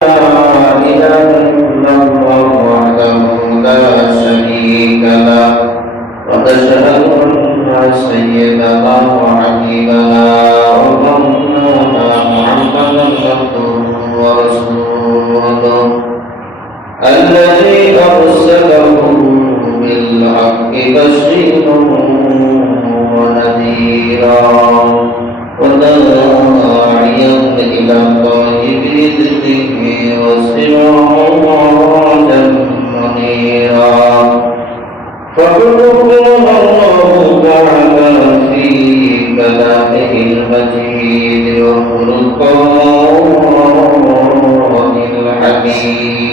إله إلا الله وحده لا شريك له وأشهد أن سيدنا وحبيبنا ومولانا محمدا عبده ورسوله الذي أرسله بالحق بشيرا ونذيرا وداعيا إلى الله بإذنه وسراجا منيرا فقد قال الله تعالى في كلامه المجيد وفرقانه الحميد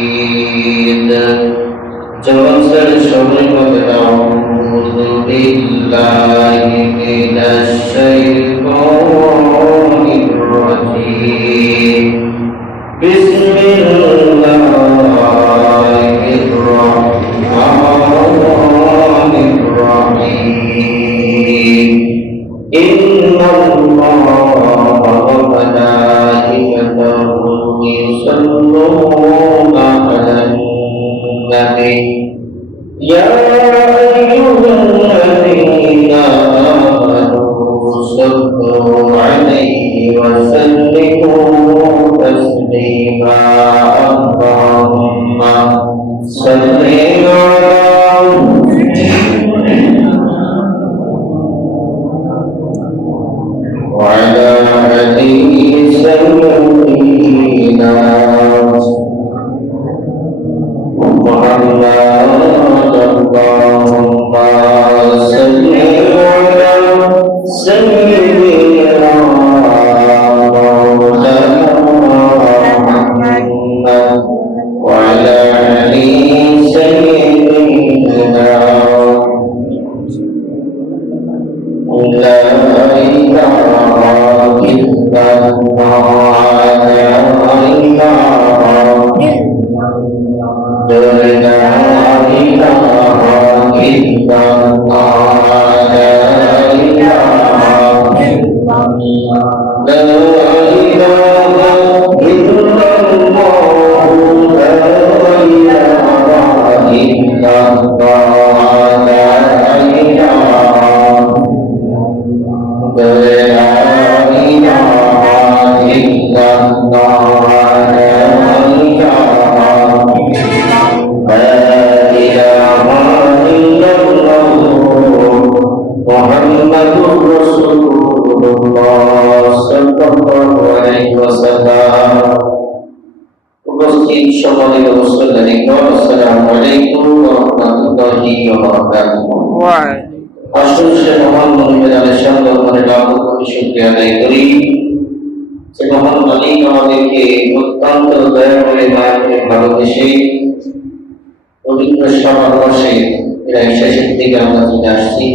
جوزل شربت أعوذ بالله من الشيطان الرجيم بسم الله الرحمن الرحيم إن الله وملائكته يصلون على النبي يا أيها الذين آمنوا صلوا عليه وسلموا تسليما اللهم صل وعلى آله سيدنا محمد اللهم صل على سيدنا مولانا محمد وعلى آل سيدنا لا إله إلا الله لا إله إلا উপস্থিত সকলের অবস্থানে আসসালামু আলাইকুম ওয়া রাহমাতুল্লাহি ওয়া বারাকাতুহু। আসুন সে মহান মালিকের আলিশান দরবারে লাখো কোটি শুকরিয়া আদায় করি যে মহান মালিক আমাদেরকে অত্যন্ত দয়া করে মায়া করে ভালোবেসে পবিত্র শাবান মাসে প্রায় শেষের দিকে আমরা চলে আসছি।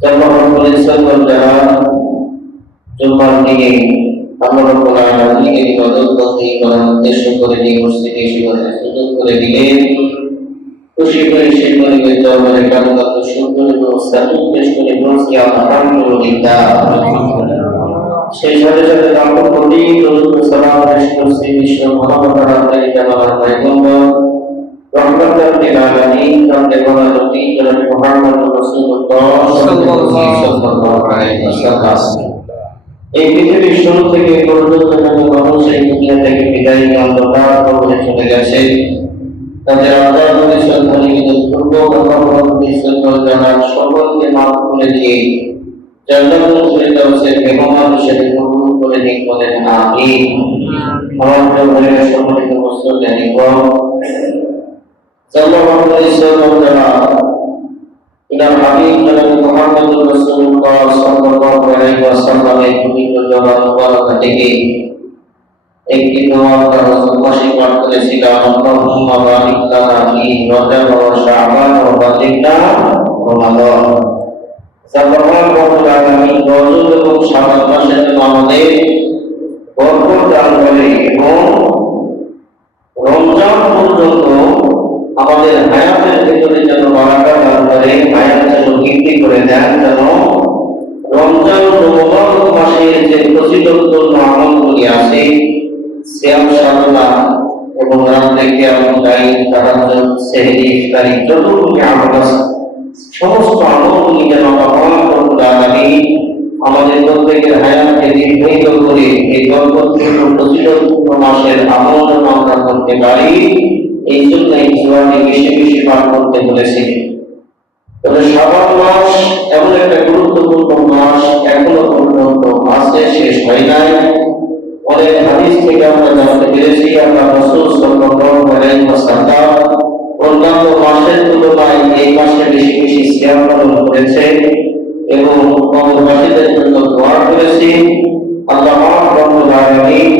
জন্মগ্রহণ করেছেন যারা জুম্মার দিনে আল্লাহ রাব্বুল আলামিনের ইবাদত বন্দেগী করার উদ্দেশ্য করে যে মসজিদে এসে সুযোগ করে দিলেন, খুশি করে সেই পরিবেশ দরবারে কান্নাত সুন্দর ব্যবস্থা পেশ করে বলছি আলহামদুলিল্লাহ। সেই সাথে সাথে আমরা কোটি দরুদ সালাম পেশ করছি বিশ্ব মানবতার আপনার জানার পয়গম্বর রহমতুল্লাহ লিল আলামিন তাদের বলারতি জনাব মুহাম্মদ রাসূলুল্লাহ সাল্লাল্লাহু আলাইহি ওয়াসাল্লাম। এই পৃথিবীর শুরু থেকে পর্যন্ত মানুষ এই দুনিয়া থেকে বিদায় নিয়ে অন্ধকার কবরে চলে গেছে। তাদের আল্লাহর প্রতি শ্রদ্ধা নিবেদন করব, আল্লাহর প্রতি শ্রদ্ধা জানার সকলকে মাফ করে দিয়ে জান্নাতুল ফিরদাউসের মেহমান হিসেবে কবুল করে দিন, বলেন আমিন। আমার প্রিয় সম্মানিত মুসলিম সাল্লাল্লাহু আলাইহি ওয়াসাল্লাম ইনার হাবিব জনাব মুহাম্মদুর রাসূলুল্লাহ সাল্লাল্লাহু আলাইহি ওয়াসাল্লামের পবিত্র জবান মুবারক থেকে একটি দোয়া মাসিক পাঠ করেছিলাম, আল্লাহুম্মা বারিক লানা ফি রজব ওয়া শাবান ওয়া বাল্লিগনা রমাদান। সাল্লাল্লাহু আলাইহি রজব এবং শাবান মাসের জন্য আমাদের বরকত দান করে এবং রমজান পর্যন্ত আমাদের হায়াতের ভিতরে যেন বারাকা দান করে, হায়াত যেন বৃদ্ধি করে দেন, যেন রমজান মুবারক মাসের যে ফজিলতপূর্ণ আমলগুলি আছে সিয়াম সাধনা তোলা এবং রাতে কিয়ামুল লাইল, তাহাজ্জুদ, সেহরি, ইফতারি যতটুকু আমল আছে সমস্ত আমলগুলি যেন আল্লাহ রব্বুল আলামিন আমাদের প্রত্যেকের হায়াতকে দীর্ঘায়িত করে এই বরকতপূর্ণ ফজিলতপূর্ণ মাসের আমল যেন আমরা করতে পারি, এই জন্য এই সূরাটি বেশি বেশি পাঠ করতে বলেছি। তবে শাবান মাস এমন একটা গুরুত্বপূর্ণ মাস, এখনো পর্যন্ত মাসে শেষ হয় নাই। অনেক হাদিস থেকে আমরা জানতে পেরেছি আল্লাহ রাসূল সাল্লাল্লাহু আলাইহি ওয়াসাল্লাম অন্যান্য মাসের তুলনায় এই মাসে বেশি বেশি সিয়াম পালন করেছে এবং কবরবাসীদের জন্য দোয়া করেছি। আল্লাহ রাব্বুল আলামিন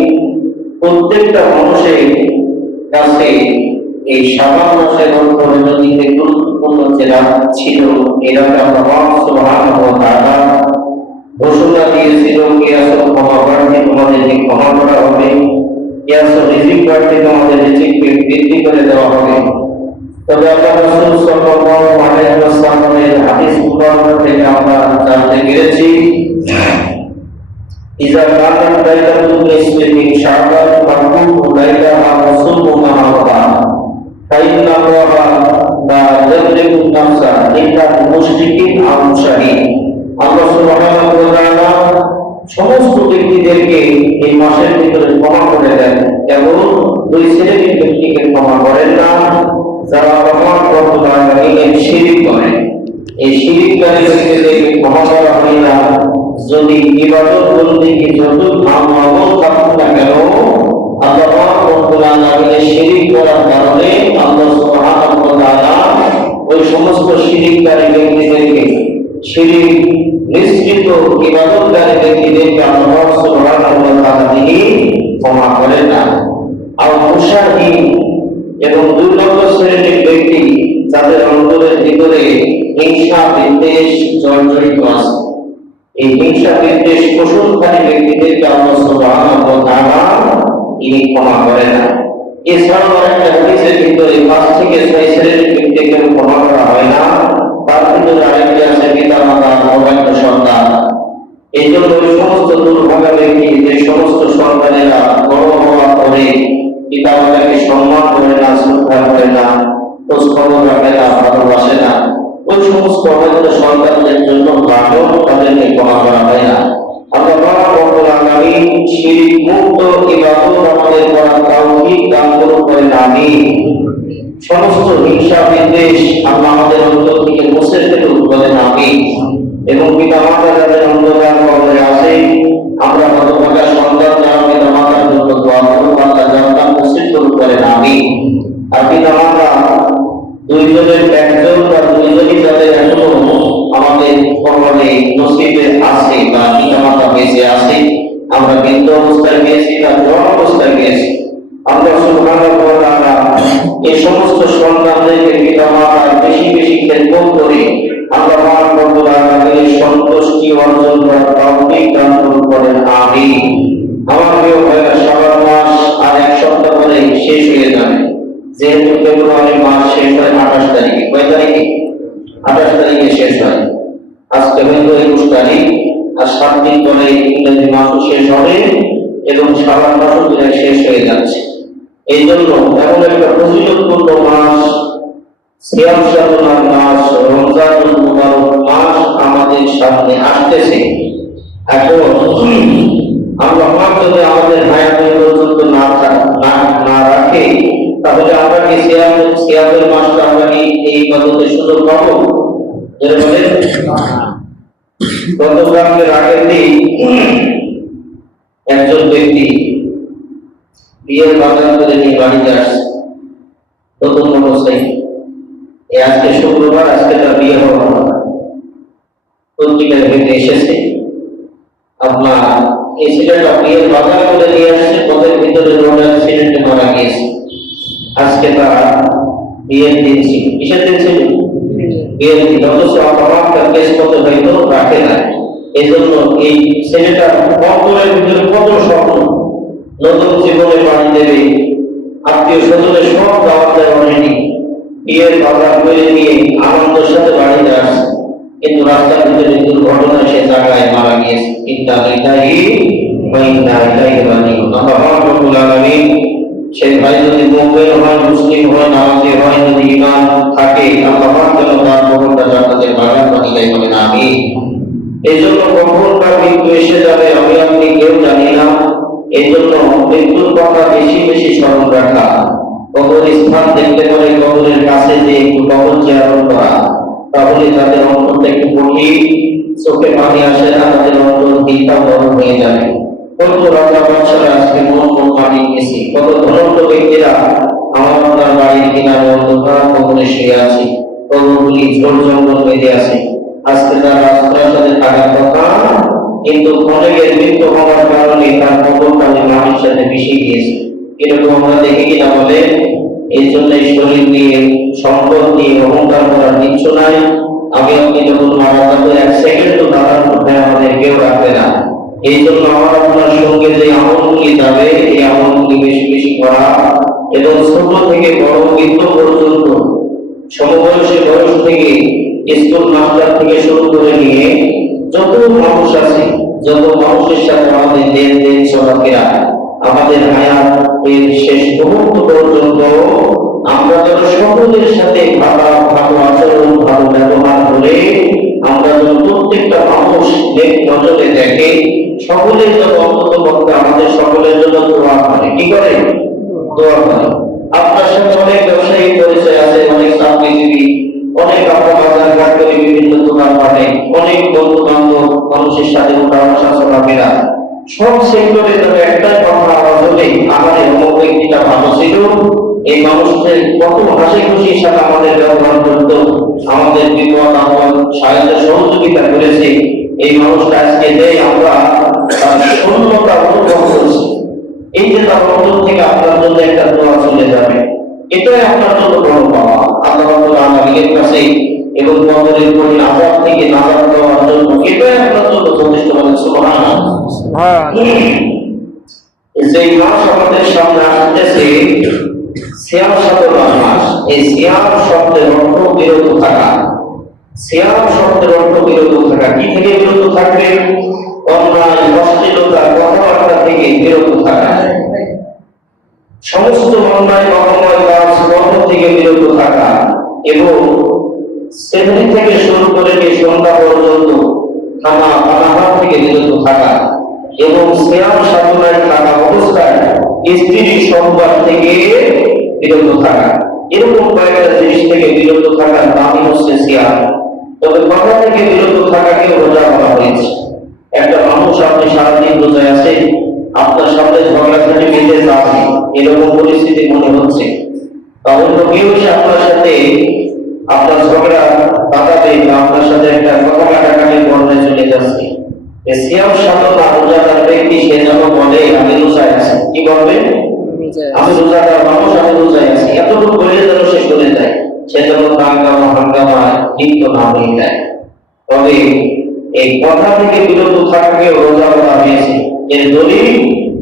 প্রত্যেকটা মানুষের কাছে এই শাবান মাসের অন্তর্জনীতে গুরুত্বপূর্ণ যে রাত ছিল, এই রাতে আল্লাহ সুবহানাহু ওয়া তাআলা ঘোষণা দিয়েছিল কিয়াসুল ক্ষমা বাড়তি তোমাদেরকে ক্ষমা করা হবে, কিয়াসুল রিজিক বাড়তি তোমাদের রিজিককে বৃদ্ধি করে দেওয়া হবে। তবে আল্লাহ রাসূল সাল্লাল্লাহু আলাইহি ওয়াসাল্লামের হাদিস মুবারক থেকে আমরা জানতে পেরেছি ইযা কানাত লাইলাতুল নিসফি মিন শাবান ফাকুমু লাইলাহা ওয়াসুমু নাহারাহা ফাইন্না আল্লাহা লা ইয়াযলিমু নাফসা ইল্লা মুশরিকিন আও মুশাহিদ। আল্লাহ সুবহানাহু ওয়া তাআলা সমস্ত ব্যক্তিদেরকে এই মাসের ভিতরে ক্ষমা করে দেন, এবং দুই শ্রেণীর ব্যক্তিকে ক্ষমা করেন না, যারা আল্লাহ রাব্বুল আলামিনের শিরক করে। এই শিরককারী ব্যক্তিদেরকে ক্ষমা করা হয় না, যদি ইবাদত বন্দেগী যত আমল থাকুক না কেন, আল্লাহ রাব্বুল আলামিনের শিরক করার কারণে আল্লাহ সুবহানাহু ওয়া তাআলা ওই সমস্ত শিরককারী ব্যক্তিদেরকে, শিরক নিশ্চিত ইবাদতকারী ব্যক্তিদেরকে আল্লাহ সুবহানাহু ওয়া তাআলা তিনি ক্ষমা করেন না। আর মুশাহিদ এবং দুই নম্বর শ্রেণীর ব্যক্তি, যাদের অন্তরের ভিতরে হিংসা বিদ্বেষ জর্জরিত আছে, এই হিংসা বিদ্বেষ পোষণকারী ব্যক্তিদেরকে আল্লাহ সুবহানাহু ওয়া তাআলা তিনি ক্ষমা করেন না। এছাড়াও একটা হাদিসের ভিতরে ৫ থেকে ৬ শ্রেণীর ব্যক্তিকে ক্ষমা করা হয় না, তার ভিতরে আরেকটি আছে পিতা মাতা অবাধ্য সন্তান। এই জন্য ওই সমস্ত দুর্ভাগা ব্যক্তি, যে সমস্ত সন্তানেরা বড় হওয়ার পরে পিতা মাতাকে সম্মান করে না, শ্রদ্ধা করে না, খোঁজ খবর রাখে না, ভালোবাসে না, ওই সমস্ত অবাধ্য সন্তানদের জন্য তাদেরকে ক্ষমা করা হয় না। আল্লাহ রাব্বুল আলামিন শিরক মুক্ত ইবাদত আমাদের করার তৌফিক দান করুন, আমিন। সমস্ত হিংসা বিদ্বেষ আল্লাহ আমাদের অন্তর থেকে মুছে ফেলুন, বলেন আমিন। এবং পিতা মাতা যাদের অন্ধকার কবরে আছে, আমরা হতভাগা সন্তান যারা পিতা মাতার জন্য দোয়া করুন, আল্লাহ জান্নাত নসিব করুন, বলেন আমিন। আর পিতা মাতা দুইজনের একজন বা দুইজনই যাদের এখনো আমাদের কবরে নসিবে আছে বা পিতা মাতা বেঁচে আছে, আমরা বৃদ্ধ অবস্থায় গিয়েছি না জোয়ান অবস্থায় গিয়েছি, আল্লাহ সুবহানাহু ওয়া তাআলা এই সমস্ত সন্তানদেরকে পিতা মাতার বেশি বেশি খেদমত করে আল্লাহ রাব্বুল আলামিনের সন্তুষ্টি অর্জন করার তৌফিক দান করুন, বলেন আমিন। আমার প্রিয় ভাইরা, শাবান মাস আর এক সপ্তাহ পরে শেষ হয়ে যাবে। যেহেতু ফেব্রুয়ারি মাস শেষ হয় 28 তারিখে, কয় তারিখে? 28 তারিখে শেষ হয়। আজকে হয়তো 21 তারিখ, আর 7 দিন পরে ইংরেজি মাসও শেষ হবে এবং শাবান মাসও প্রায় শেষ হয়ে যাচ্ছে। এই জন্য এমন একটা ফজিলতপূর্ণ মাস, সিয়াম সাধনার মাস, রমজানুল মুবারক মাস আমাদের সামনে আসতেছে। এখন আল্লাহ পাক যদি আমাদের হায়াতের পর্যন্ত না রাখে, তাহলে আমরা কি সিয়ামের মাসটা আমরা কি এই ইবাদতের সুযোগ পাবো? গতকালের আগের দিন একজন ব্যক্তি বিয়ের বাজার করে নিয়ে বাড়িতে আসছে, নতুন মোটরসাইকেল। আজকে শুক্রবার, আজকে তার বিয়ে হওয়ার কথা। পত্রিকায় ভেবে এসেছে আপনার এই ছেলেটা বিয়ের বাজার করে নিয়ে আসছে, পথের ভিতরে রোড অ্যাক্সিডেন্টে মারা গিয়েছে। আজকে তার বিয়ের দিন ছিল। কিসের দিন ছিল? বিয়ের দিন। অথচ আমার কেস কত হয়তো রাখে না। এই জন্য এই ছেলেটা অন্তরের ভিতরে কত স্বপ্ন, নতুন জীবনে বাড়ি দেবে, আত্মীয় স্বজনের সব দাওয়াত দেওয়া অলরেডি, বিয়ের বাজার করে নিয়ে আনন্দের সাথে বাড়িতে আসছে, কিন্তু রাস্তার ভিতরে দুর্ঘটনায় সে জায়গায় মারা গিয়েছে। ইন্না লিল্লাহি ওয়া ইন্না ইলাইহি রাজিউন। আল্লাহ রাব্বুল আলামিন সেই ভাই যদি মুমিন হয়, মুসলিম হয়, নামাজি হয়, যদি ঈমান থাকে, আল্লাহ পাক যেন তার কবরটা জান্নাতের বাগান বানিয়ে দেয়, বলেন আমিন। এই জন্য কখন তার মৃত্যু এসে যাবে আমি আপনি কেউ জানি না। এই জন্য মৃত্যুর কথা বেশি বেশি স্মরণ রাখা, কবর স্থান দেখতে পারে কবরের কাছে যে একটু কবর জিয়ারত করা, তাহলে তাদের অন্তরটা একটু কঠিন, চোখে পানি আসে না, তাদের অন্তর দিকটা বড় হয়ে যাবে। কত রাজা বাদশারা আজকে মন মাটি গেছে, কত ধনন্ত ব্যক্তিরা আমার আপনার বাড়ির কিনারে অন্ধকার কবরে শুয়ে আছে, কবরগুলি ঝোড় জঙ্গল বেঁধে আছে। আজকে তার রাজপ্রাসাদে থাকার কথা, কিন্তু অনেকের মৃত্যু হওয়ার কারণে তার কবরটা মাটির সাথে মিশে গিয়েছে। এরকম আমরা দেখি কিনা বলে? এই জন্য শরীর নিয়ে, সম্পদ নিয়ে অহংকার করার কিচ্ছু নাই। আমি আপনি যখন মারা যাবো, এক সেকেন্ডও দাঁড়ার মধ্যে আমাদের কেউ রাখবে না। এই জন্য আমার আপনার সঙ্গে যে আমলগুলি যাবে, এই আমলগুলি বেশি বেশি করা, এবং ছোট থেকে বড় বৃদ্ধ পর্যন্ত, সমবয়সী বয়স থেকে, স্কুল মাস্টার থেকে শুরু করে নিয়ে যত মানুষ আছে, যত মানুষের সাথে আমাদের দেন দেন চলাফেরা, আমাদের হায়াতের শেষ মুহূর্ত পর্যন্ত আমরা যেন সকলের সাথে ভালো আচরণ, ভালো ব্যবহার করে আমরা যেন প্রত্যেকটা মানুষ নেক নজরে দেখে, সকলের জন্য অন্তত পক্ষে আমাদের সকলের জন্য দোয়া করে। কি করে? দোয়া করে। আপনার সাথে অনেক ব্যবসায়ী পরিচয় আছে, অনেক চাকরিজীবী, অনেক আপনার বাজার ঘাট করে বিভিন্ন দোকান পাঠে, অনেক বন্ধু বান্ধব, মানুষের সাথে উঠা বসা চলাফেরা, সব সেক্টরে তবে একটাই কথা আওয়াজ হলে, আমাদের অমুক ব্যক্তিটা ভালো ছিল, এই মানুষদের কত হাসি খুশির সাথে আমাদের ব্যবহার করতো, আমাদের বিপদ আপদ সাহায্য সহযোগিতা করেছে, এই মানুষটা আজকে নেই, আমরা তার শূন্যতা অনুভব করছি। এই যে তার অন্তর থেকে আপনার জন্য একটা দোয়া চলে যাবে, এটাই আপনার জন্য বড় পাওয়া আল্লাহ রাব্বুল আলামিনের কাছে, এবং কবরের কঠিন আযাব থেকে নাজাত পাওয়ার জন্য এটাই আপনার জন্য যথেষ্ট। বলেন সুবহানাল্লাহ। যেই মাস আমাদের সামনে আসতেছে, সিয়াম শব্দের মাস। এই সিয়াম শব্দের অর্থ বিরত থাকা। সিয়াম শব্দের অর্থ বিরত থাকা। কি থেকে বিরত থাকবে? অন্যায়, অশ্লীলতা, কথাবার্তা থেকে বিরত থাকা, সমস্ত অন্যায় অকর্ময় কাজ কর্ম থেকে বিরত থাকা, এবং সেহরি থেকে শুরু করে সন্ধ্যা পর্যন্ত খানা পানাহার থেকে বিরত থাকা, এবং সিয়াম সাধনায় থাকা অবস্থায় স্ত্রীর সংবাদ থেকে বিরত থাকা। এরকম কয়েকটা জিনিস থেকে বিরত থাকার নামই হচ্ছে সিয়াম। তবে কথা থেকে বিরত থাকাকে রোজা বলা হয়েছে। একটা মানুষ, আপনি সারাদিন রোজায় আছেন, আপনার সাথে ঝগড়াঝাটি বেঁধে যাচ্ছে, এরকম পরিস্থিতি মনে হচ্ছে, তাহলে কেউ এসে আপনার সাথে আপনার ঝগড়া বাঁধাবে বা আপনার সাথে একটা কথা কাটাকাটির পর্যায়ে চলে যাচ্ছে, সিয়াম সাধনা রোজাদার ব্যক্তি সে যেন বলে আমি রোজায় আছি। কি বলবে? আমি রোজাদার মানুষ, আমি রোজায় আছি। এতটুকু বলে যেন সে চলে যায়, সে যেন হাঙ্গামা হাঙ্গামায় লিপ্ত না হয়ে যায়। তবে এই কথা থেকে বিরত থাকবে রোজা বলা হয়েছে। এর দলিল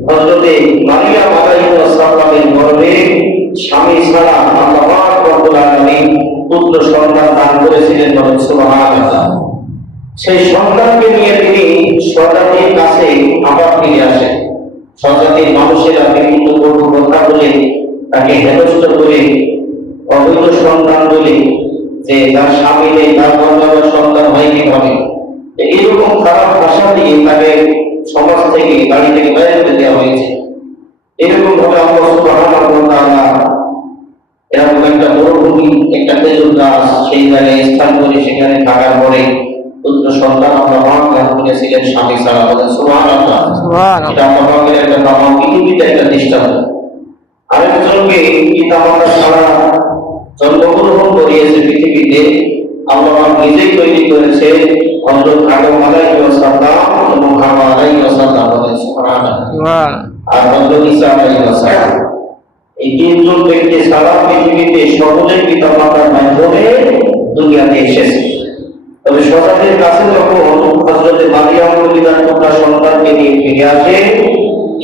হযরতে মারিয়াম আলাইহিস সালামের গর্ভে স্বামী ছাড়া আল্লাহ রব্বুল আলামিন পুত্র সন্তান দান করেছিলেন। বলেন সুবহানাল্লাহ। সেই সন্তানকে নিয়ে তিনি স্বজাতির কাছে আবার ফিরে আসেন। স্বজাতির মানুষেরা বিভিন্ন কটু কথা বলে, তাকে হেনস্থ করে, অবৈধ সন্তান বলে, যে তার স্বামী নেই, তার গর্ভে সন্তান হয় কিভাবে, এইরকম খারাপ ভাষা দিয়ে তাকে সমাজ থেকে, বাড়ি থেকে বাইরে করে দেওয়া হয়েছে। এরকম ভাবে আল্লাহ সুবহানাহু ওয়া তাআলা এরকম একটা মরুভূমি, একটা খেজুর গাছ, সেই জায়গায় স্থান করে সেখানে থাকার পরে পুত্র সন্তান আল্লাহ দান করেছিলেন স্বামী ছাড়া। বলেন সুবহানাল্লাহ। এটা আল্লাহের একটা নাম, পৃথিবীতে একটা দৃষ্টান্ত। আরেকজনকে পিতামাতা ছাড়া জন্মগ্রহণ করিয়েছে পৃথিবীতে, আল্লাহ নিজেই তৈরি করেছে, হযরত আদম আলাইহিস সালাম এবং হাওয়া আলাইহিস সালাম। বলেন সুবহানাল্লাহ। আর হযরত ঈসা আলাইহিস সালাম, এই তিনজন ব্যক্তি সারা পৃথিবীতে সকলের পিতামাতার মাধ্যমে দুনিয়াতে এসেছে। তবে স্বজাতির কাছে যখন হযরত মারিয়াম কলিজার টুকরা সন্তানকে নিয়ে ফিরে আসে,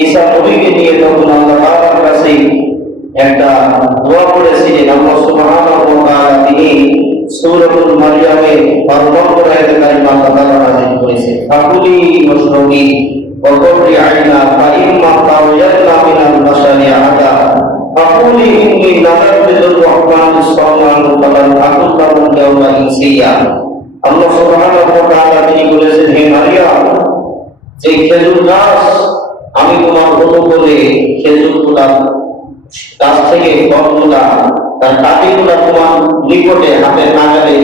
ঈসা নবীকে নিয়ে তখন আল্লাহ তাআলার কাছে একটা দোয়া করেছিলেন। আল্লাহ সুবহানাহু ওয়া তাআলা তিনি সূরাতুল মারিয়ামে 12 নম্বর আয়াতে কারিমা আল্লাহ তাআলা নাযিল করেছেন, ফাকুলি ওয়াশরাবি ওয়া কুররি আইনা ফাইম্মা তাওয়াজ্জালনা মিনাল বাশারি আদা ফাকুলি ইন্নী নাযারতু লির-রাহমানি সাওমান ফালান আকুল লাহুম ইয়াওমা ইনসিয়া। আল্লাহ সুবহানাহু ওয়া তাআলা তিনি বলেছেন, হে মারিয়াম, যে খেজুর গাছ আমি তোমার হতো বলে খেজুরগুলা গাছ থেকে ফলগুলা তার কাঠিগুলা তোমার নিকটে হাতের নাগালে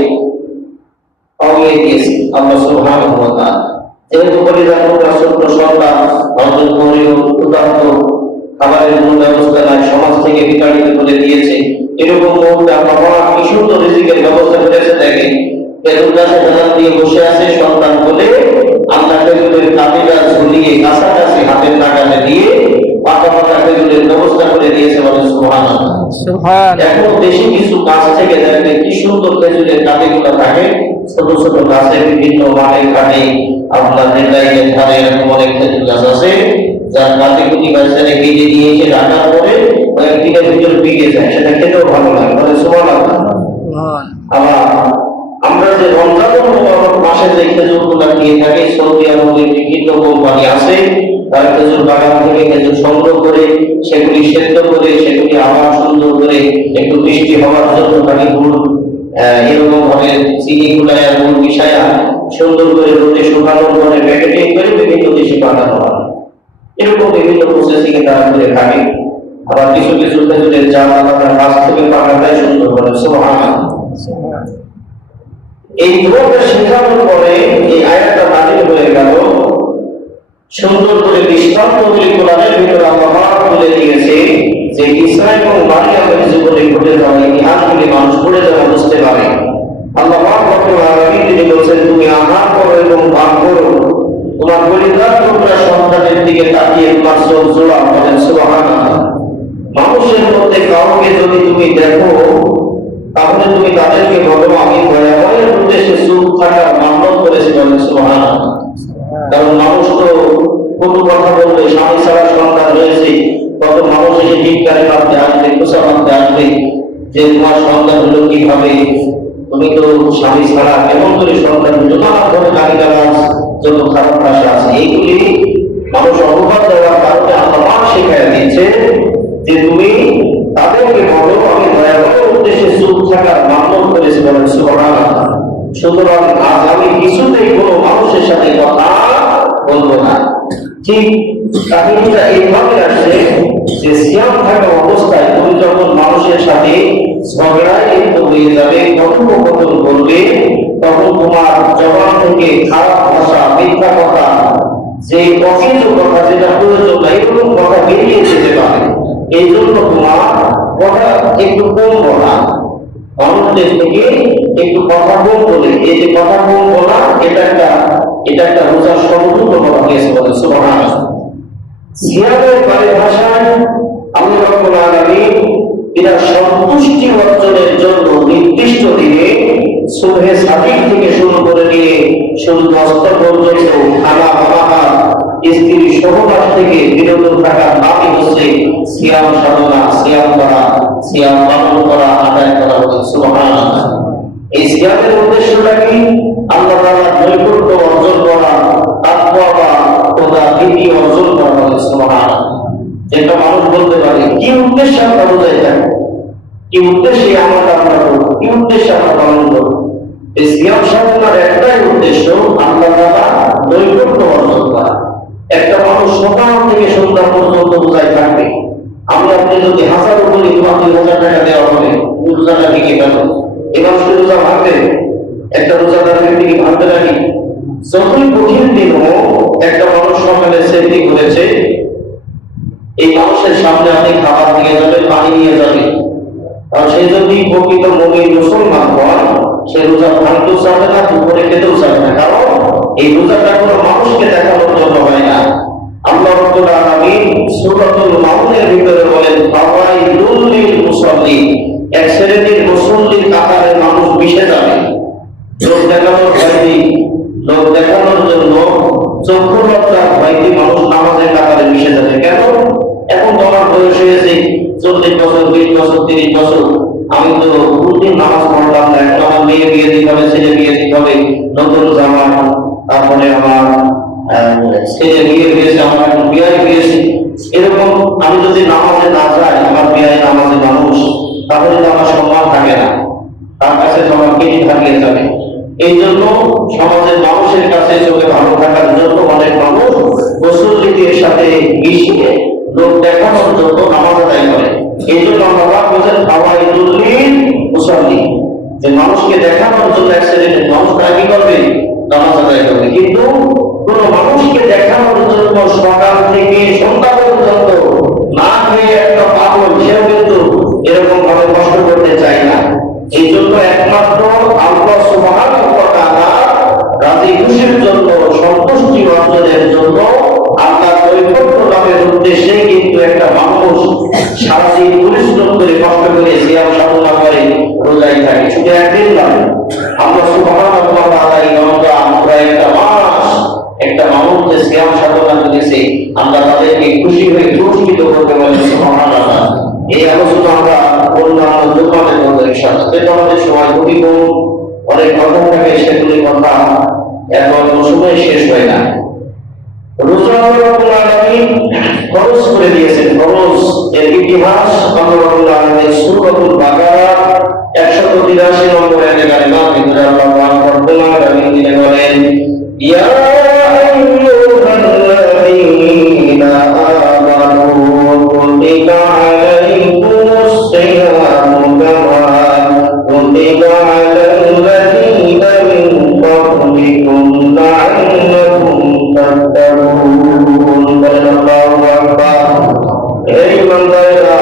পাওয়িয়ে দিয়েছি আল্লাহ সুবহানাহু ওয়া তাআলা। যেহেতু পরিবার ছোট্ট সন্তান হযরত মরিয়ম উদাত্ত খাবারের কোনো ব্যবস্থা নাই, সমাজ থেকে বিতাড়িত করে দিয়েছে, এরকম মুহূর্তে আল্লাহ কি সুন্দর রিজিকের ব্যবস্থা করেছে। দেখে খেজুর গাছে হেলান দিয়ে বসে আছে সন্তান বলে, আল্লাহ খেজুরের কাঠিটা ঝুলিয়ে কাছাকাছি হাতের নাগালে দিয়ে পাতা পাতা খেজুরের ব্যবস্থা করে দিয়েছে। বলে সুবহানাল্লাহ। এখন বেশি কিছু গাছ থেকে দেখবে কি সুন্দর খেজুরের কাঠিগুলো থাকে, ছোট ছোট গাছের বিভিন্ন মানের কাঠি। আপনার রেললাইনের ধারে এরকম অনেক খেজুর গাছ আছে যার কাঠিগুলি গাছের কেটে দিয়েছে, রাখার পরে কয়েকদিনের ভিতর পেকে যায়, সেটা খেতেও ভালো লাগে। বলে সুবহানাল্লাহ। আবার আমরা যে রমজান মাসে যে খেজুরগুলো নিয়ে থাকি, সৌদি আরবের বিভিন্ন কোম্পানি আছে, তারা খেজুর বাগান থেকে খেজুর সংগ্রহ করে সেগুলি সেদ্ধ করে সেগুলি আবার সুন্দর করে একটু মিষ্টি হওয়ার জন্য তাকে গুড় এরকম ভাবে চিনি গুলায়া গুড় মিশায়া সুন্দর করে রোদে শুকানোর পরে প্যাকেটিং করে বিভিন্ন দেশে পাঠানো হয়। এরকম বিভিন্ন প্রসেসিং তারা করে থাকে। আবার কিছু কিছু খেজুরের জাত আলাদা গাছ থেকে পাঠাটাই সুন্দর করে। সুবহানাল্লাহ। এই দোয়াটা শেখানোর পরে এই আয়াতটা নাযিল হয়ে গেল। সুন্দর করে দৃষ্টান্তগুলি কোরআনের ভিতরে আল্লাহ বলে দিয়েছে যে ঈসা এবং মারিয়ামের জীবনে ঘটে যাওয়া ইতিহাসগুলি মানুষ পড়ে যাওয়া বুঝতে পারে। আল্লাহ রব্বুল আলামিন তিনি বলেছেন, তুমি আহার করো এবং পান করো, তোমার পরিবার তোমরা সন্তানের দিকে তাকিয়ে তোমার চোখ জোড়া। বলেন সুবহানাল্লাহ। মানুষের মধ্যে কাউকে যদি তুমি দেখো তাহলে তুমি তাদেরকে বলো আমি ভয়াবহের উদ্দেশ্যে চুপ থাকার মান্যত করেছি। বলেন সুবহানাল্লাহ। কারণ মানুষ তো কত কথা বলবে, স্বামী ছাড়া সন্তান রয়েছে, কত মানুষ এসে টিটকারি মারতে আসবে, খোঁচা মারতে আসবে যে তোমার সন্তান হলো কিভাবে, তুমি তো স্বামী ছাড়া কেমন করে সন্তান হলো, নানা ধরনের গালিগালাজ যত খারাপ ভাষা আছে, এইগুলি মানুষ অপবাদ দেওয়ার কারণে আল্লাহ শেখায় দিচ্ছে যে তুমি তাদেরকে বলো আমি ভয়াবহ উদ্দেশ্যে চুপ থাকার মান্যত করেছি। বলেন সুবহানাল্লাহ। সুতরাং আজ আমি কিছুতেই কোনো মানুষের সাথে কথা বলবো না। ঠিক কাহিনীটা এইভাবে আসছে যে সিয়াম থাকা অবস্থায় তুমি যখন মানুষের সাথে ঝগড়ায় লিপ্ত হয়ে যাবে, কথোপকথন করবে, তখন তোমার জবান থেকে খারাপ ভাষা, মিথ্যা কথা, যে অসিদ্ধ কথা, যেটা প্রয়োজন না, এরকম কথা বেরিয়ে যেতে পারে। এই জন্য তোমার কথা একটু কম বলা, মানুষদের থেকে একটু কথা কম বলে, এই যে কথা কম বলা এটা একটা রোজার সমতুল্য বলা হয়েছে। বলে সুবহানাল্লাহ। সিয়ামের পরিভাষায় আল্লাহ রাব্বুল আলামিন এরা সন্তুষ্টি অর্জনের জন্য নির্দিষ্ট দিনে সুবহে সাদিক থেকে শুরু করে নিয়ে সূর্যাস্ত পর্যন্ত খানা পানাহার, স্ত্রী সহবাস থেকে বিরত থাকার নামই হচ্ছে সিয়াম সাধনা, সিয়াম করা, সিয়াম পালন করা, আদায় করা। সুবহানাল্লাহ। এই সিয়ামের উদ্দেশ্যটা কি? আল্লাহ তাআলার নৈকট্য অর্জন করা, তাকওয়া বা খোদা ভীতি অর্জন করা। বলে সুবহানাল্লাহ। যেটা মানুষ বলতে পারে কি উদ্দেশ্যে আমরা রোজায় থাকি, কি উদ্দেশ্যে আমরা করব, কি উদ্দেশ্যে আমরা পালন করব। এই সিয়াম সাধনার একটাই উদ্দেশ্য আল্লাহ তাআলা নৈকট্য অর্জন করা। একটা মানুষ সকাল থেকে সন্ধ্যা পর্যন্ত রোজায় থাকবে, আমি আপনি যদি 1000 বলি তোমাকে 2000 টাকা দেওয়া হবে, রোজাটা ভেঙে গেল, এবার সে রোজা ভাঙবে, একটা রোজাদারের দিকে ভাঙতে নাকি? যতই কঠিন দিন হোক, একটা মানুষ সকালে সেটি করেছে, এই মানুষের সামনে আপনি খাবার নিয়ে যাবেন, পানি নিয়ে যাবেন, আর সে যদি প্রকৃত মুমিন মুসলমান হয়, সে রোজা ভাঙতেও চাবে না, দুপুরে খেতেও চাবে না। কারণ এই রোজাটা কোনো মানুষকে দেখানোর জন্য হয় না। আল্লাহ রাব্বুল আলামিন সূরাতুল মাউনের ভিতরে বলেন, ফাওয়াইলুল লিল মুসাল্লিন, এক শ্রেণীর মুসল্লির কাতারে মানুষ মিশে যাবে। লোক দেখানোর ভয়তে, লোক দেখানোর জন্য চক্ষু লজ্জার ভয়তে মানুষ নামাজের কাতারে মিশে যাবে। কেন? এখন তো আমার বয়স হয়েছে 40 বছর, 20 বছর, 30 বছর, আমি তো প্রতিদিন নামাজ পড়লাম না, এখন আমার মেয়ে বিয়ে দিতে হবে, ছেলে বিয়ে দিতে হবে, নতুন জামা, তারপরে আমার ছেলে বিয়ে হয়েছে, আমার এখন বিয়ে হয়েছে, এরকম আমি যদি নামাজে না যাই, আমার বিয়ে নামাজে তাহলে তো আমার সম্মান থাকে না, তার কাছে তো আমার কেজি হারিয়ে যাবে। এই জন্য সমাজের মানুষের কাছে চোখে ভালো থাকার জন্য অনেক মানুষ গোসল রীতির সাথে মিশিয়ে লোক দেখানোর জন্য নামাজ আদায় করে। এই জন্য আমরা বলছেন হাওয়াই দুল্লিন মুসল্লি, যে মানুষকে দেখানোর জন্য এক শ্রেণীর মানুষ তারা কি করবে, নামাজ আদায় করবে। কিন্তু কোন মানুষকে দেখানোর জন্য সকাল থেকে সন্ধ্যা পর্যন্ত না খেয়ে একটা পাগল, সেও কিন্তু এরকম ভাবে কষ্ট করতে চায় না। এই জন্য একমাত্র আল্লাহ সুবহানাহু ওয়া তাআলা রাজি খুশির জন্য, সন্তুষ্টি অর্জনের জন্য, আল্লাহ নৈকট্য লাভের উদ্দেশ্যে কিন্তু একটা মানুষ সারাদিন পরিশ্রম করে কষ্ট করে সিয়াম সাধনা করে রোজায় থাকে। শুধু একদিন নয়, আল্লাহ সুবহানাহু ওয়া তাআলা এই রমজান প্রায় একটা মাস একটা মানুষ যে সিয়াম সাধনা করেছে, আমরা তাদেরকে খুশি হয়ে পুরস্কৃত করতে বলে সুবহানাল্লাহ। এই আলোচনা আমরা অন্যান্য দোকানের মধ্যে আমাদের সময় খুবই কম, অনেক কথা থাকে, সেগুলি কথা এখন সময় শেষ হয় না। রোজা রব্বুল আলামিন ফরজ করে দিয়েছেন। ফরজ এর ইতিহাস আল্লাহ রব্বুল আলামিন সূরাতুল বাকারা 183 নম্বর আয়াতে কারিমা ভিতরে আল্লাহ রব্বুল আলামিন বলেন, ইয়া আইয়ুহাল্লাযীনা আমানু কুতিবা আলাইকুমুস সিয়ামু কামা কুতিবা আলাল্লাযীনা মিন ক্বাবলিকুম লাআল্লাকুম তাত্তাকুন। আল্লাহু আকবার। এই বান্দারা,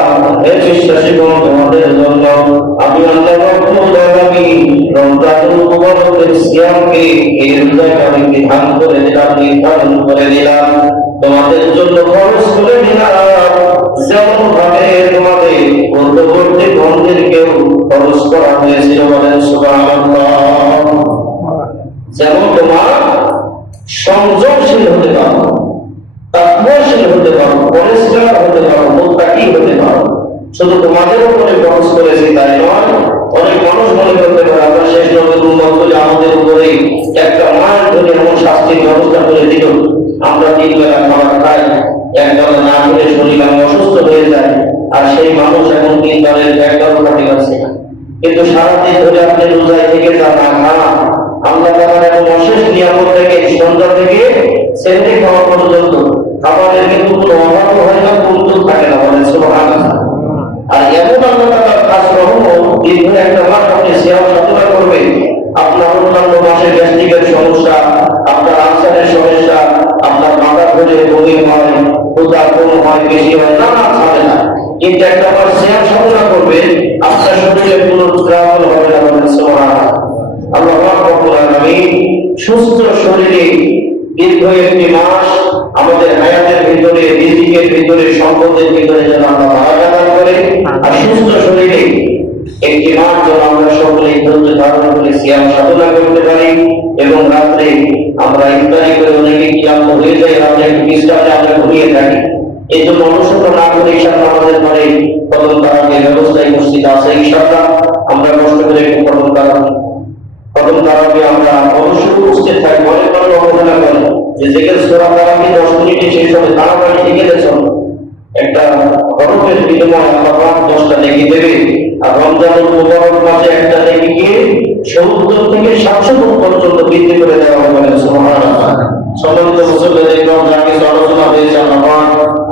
এই বিশ্বাসীগণ, তোমাদের জন্য আমি আল্লাহ রব্বুল আলামিন রমজানুল মুবারকের সিয়ামকে এর জায়গায় বিধান করে দিলাম, নির্ধারণ করে দিলাম, তোমাদের জন্য খরচ করে দিলাম। যেমন ভাবে তোমাদের পূর্ববর্তী বন্ধুদেরকেও খরচ করা হয়েছিল, বলেন সুবহানাল্লাহ। যেমন তোমার সংযমশীল হতে পারো, তাকওয়াশীল হতে পারো, পরিষ্কার হতে পারো, মুত্তাকি হতে পারো, শুধু তোমাদের উপরে খরচ করেছি তাই নয়। অনেক মানুষ মনে করতে পারে আমরা শেষ নবীর উম্মত বলে আমাদের উপরে একটা মাস ধরে এমন শাস্তির ব্যবস্থা করে দিল, আমরা 3 বেলা খাবার খাই, একবেলা না খেলে শরীর অসুস্থ হয়ে যায়, আর সেই মানুষ এখন 3 বেলার একবেলা খেতে পারছে না। কিন্তু সারাদিন ধরে আপনি রোজায় থেকে যান না খান, আল্লাহ তাআলার এমন অশেষ নিয়ামত থেকে সন্ধ্যা থেকে সেহরি খাওয়া পর্যন্ত খাবারের কিন্তু কোনো অভাব হয় না, কমতি থাকে না, বলেন সুবহানাল্লাহ। আর এমন আল্লাহ তাআলার খাস রহমত, দীর্ঘ একটা মাস আপনি সিয়াম সাধনা করবেন, আপনার অন্যান্য মাসে গ্যাস্ট্রিকের সমস্যা, আপনার আলসারের সমস্যা, আপনার মাথা ধরে বমি হয়, ক্ষুধা কম হয়, বেশি হয়, নানা ঝামেলা, কিন্তু একটা মাস সিয়াম সাধনা করবেন, আপনার শরীরে কোনো ত্রাণ হবে না, বলেন সুবহানাল্লাহ। আল্লাহ রাব্বুল আলামিন সুস্থ শরীরে দীর্ঘ একটি মাস আমাদের হায়াতের ভিতরে, রিজিকের ভিতরে, সম্পদের ভিতরে যেন আমরা বারাকা দান করে, আর সুস্থ শরীরে একটি মাস যেন আমরা সকলে ধৈর্য ধারণ করে সিয়াম সাধনা করতে পারি, এবং রাত্রে আমরা ইফতারি করে অনেকে ক্লান্ত হয়ে যায়, রাত্রে একটু বিশ্রামে আমরা ঘুমিয়ে থাকি। এই জন্য অনুসরণ না করে ইনশাআল্লাহ আমাদের ঘরে কদম তারাবির ব্যবস্থায় মসজিদ আছে, ইনশাআল্লাহ আমরা কষ্ট করে একটু কদম তারাবি আমরা অবশ্যই উপস্থিত থাকবো। অনেক মানুষ অবহেলা করে যে যেখানে সূরা তারাবি 10 মিনিটে শেষ হবে, তাড়াতাড়ি লিখে দিয়েছ, একটা হরফের বিনিময়ে আল্লাহ 10টা নেকি দেবে। আর রমজানুল মুবারক মাসে একটা নেকিকে 70 থেকে 700 গুণ পর্যন্ত বৃদ্ধি করে দেওয়া হবে, বলেন সুবহানাল্লাহ। সম্মানিত মুসল্লিদের যা কিছু আলোচনা হয়েছে, আল্লাহ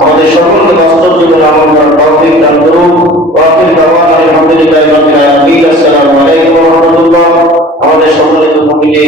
আমাদের সকলকে বাস্তব জীবনে আমল করার তৌফিক দান করুন। ওয়া আখিরু দাওয়ানা আলহামদুলিল্লাহি রাব্বিল আলামিন। আসসালামু আলাইকুম ওয়া রাহমাতুল্লাহ। আমাদের সম্মানিত কমিটি